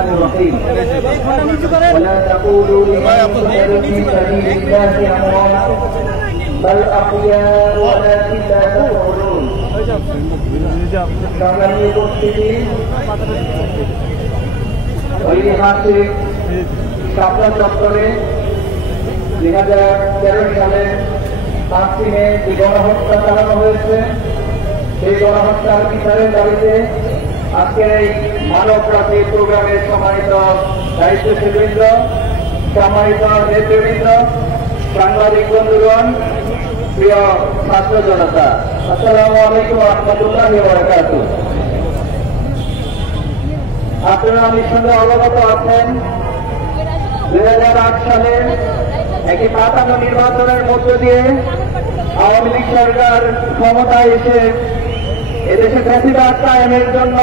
الرحمن الرحيم ولا تقولوا لمن يقتل في سبيل الله أموات بل أحياء ولكن لا تشعرون সংগ্রামী উপস্থিতি ঐতিহাসিক শাপলা চত্বরে 2013 সালের 5 মে যে গণহত্যা চালানো হয়েছে সেই গণহত্যার বিচারের দাবিতে আজকের এই মানব রাত্রি প্রোগ্রামের সম্মানিত দায়িত্বশীলবৃন্দ, সম্মানিত নেতৃবৃন্দ, সাংবাদিক বন্ধুগণ, প্রিয় ছাত্র জনতা, আসসালামু আলাইকুম ওয়া রাহমাতুল্লাহি ওয়া বারাকাতুহু। আপনারা নিঃসন্দেহে অবগত আছেন 2008 সালে একটি পাতানো নির্বাচনের মধ্য দিয়ে আওয়ামী লীগ সরকার ক্ষমতায় এসে এদেশে ফ্যাসিবাদ কায়েমের জন্য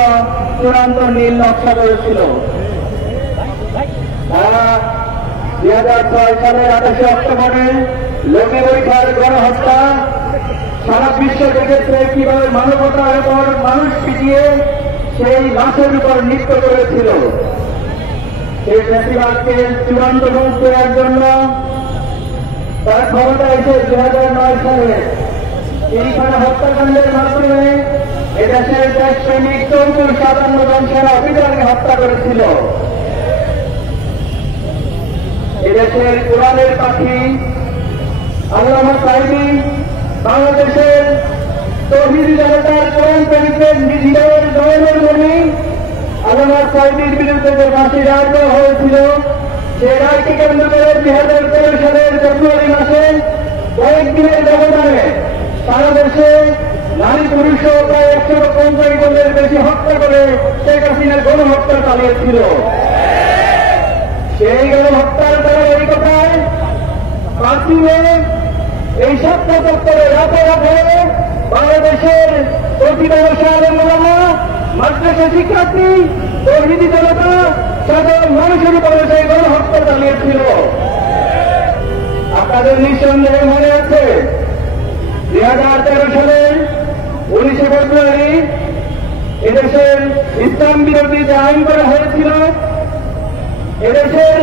চূড়ান্ত নীল নকশা করেছিল। তারা 2006 সালের 28 অক্টোবরে লোকে বৈঠার গণহত্যা সারা বিশ্ব দেখেছে কিভাবে মানবতার উপর মানুষ পিটিয়ে সেই লাশের উপর নৃত্য করেছিল। সেই ফ্যাসিবাদকে চূড়ান্ত রূপ দেওয়ার জন্য তারা ক্ষমতা এসে 2009 সালে এইখানে হত্যাকাণ্ডের মাধ্যমে এদেশের দেশপ্রেমিক 54-57 জন সেনা অফিসারকে হত্যা করেছিল। এদেশের কোরআনের পাখি আল্লামা সাঈদী বাংলাদেশের তৌহিদি জনতার কোরআন প্রেমিকদের হৃদয়ের নয়নের মণি আল্লামা সাঈদীর বিরুদ্ধে যে ফাঁসি রায় দেওয়া হয়েছিল সেই রায়কে কেন্দ্র করে 2013 সালের ফেব্রুয়ারি মাসে কয়েকদিনের ব্যবধানে সারা দেশে নারী পুরুষ প্রায় 150 জনের বেশি হত্যা করে শেখ হাসিনার গণহত্যা চালিয়েছিল। সেই গণহত্যার ধারাবাহিকতায় 5 মে এই সপ্তাহ চত্বরে রাতে রাতে বাংলাদেশের প্রতি ব্যবসার ওলামা, মাদ্রাসা শিক্ষার্থী, তৌহিদি জনতা সাধারণ মানুষের উপরে সেই গণহত্যা চালিয়েছিল। আপনাদের নিঃসন্দেহে মনে আছে 2013 সালের 19 ফেব্রুয়ারি এদেশের ইসলাম বিরোধী যে আইন করা হয়েছিল, এদেশের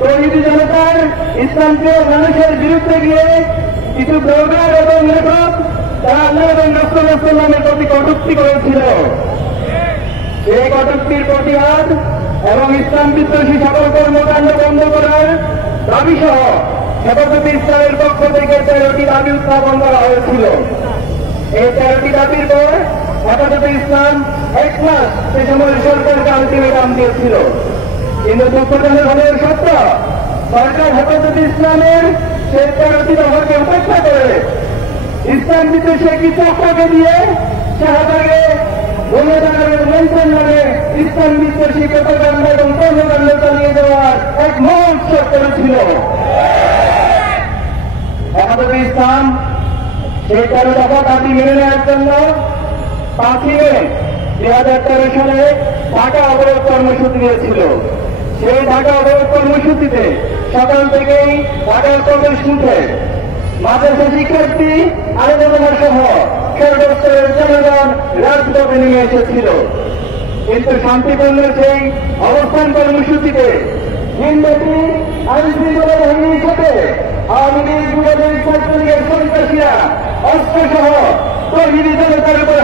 তৌহিদি জনতার ইসলামপ্রিয় মানুষের বিরুদ্ধে গিয়ে কিছু ব্লগার এবং লেখক তারা আল্লাহ এবং রাসূল নামের প্রতি কটূক্তি করেছিল। সেই কটূক্তির প্রতিবাদ এবং ইসলাম বিদ্বেষী সকল কর্মকাণ্ড বন্ধ করার দাবি সহ হেফাজতে ইসলামের পক্ষ থেকে 13টি দাবি উত্থাপন করা হয়েছিল। এই 13টি দাবির পর হেফাজতে ইসলাম 1 মাস সে সময় সরকারকে আলটিমেটাম দিয়েছিল। কিন্তু দুঃখজনক হলেও সত্য, সরকার হেফাজতে ইসলামের সেই 13টি দফাকে উপেক্ষা করে ইসলাম বিদ্বেষী একটি চক্রকে দিয়ে শাহবাগে বন্যদানের মন্ত্রণ নামে ইসলাম বিদ্বেষী প্রোপাগান্ডা এবং কর্মকাণ্ড চালিয়ে দেওয়ার এক মহোৎসব করেছিল। হেফাজতে ইসলাম সেই 13 দফা দাবি মেনে নেওয়ার জন্য 5 মে 2013 সালে ঢাকা অবরোধ কর্মসূচি দিয়েছিল। সেই ঢাকা অবরোধ কর্মসূচিতে সকাল থেকেই ঢাকার প্রবেশ মুখে মাদ্রাসা শিক্ষার্থী, আলেমা সহ সর্বস্তরের জনগণ রাজপথে নেমে এসেছিল। কিন্তু শান্তিপূর্ণ সেই অবস্থান কর্মসূচিতে দিনব্যাপী আইনশৃঙ্খলা বাহিনীর সাথে আওয়ামী লীগ, যুবলীগ, ছাত্রলীগের সন্ত্রাসীরা অস্ত্র সহ তৌহিদি জনতার উপর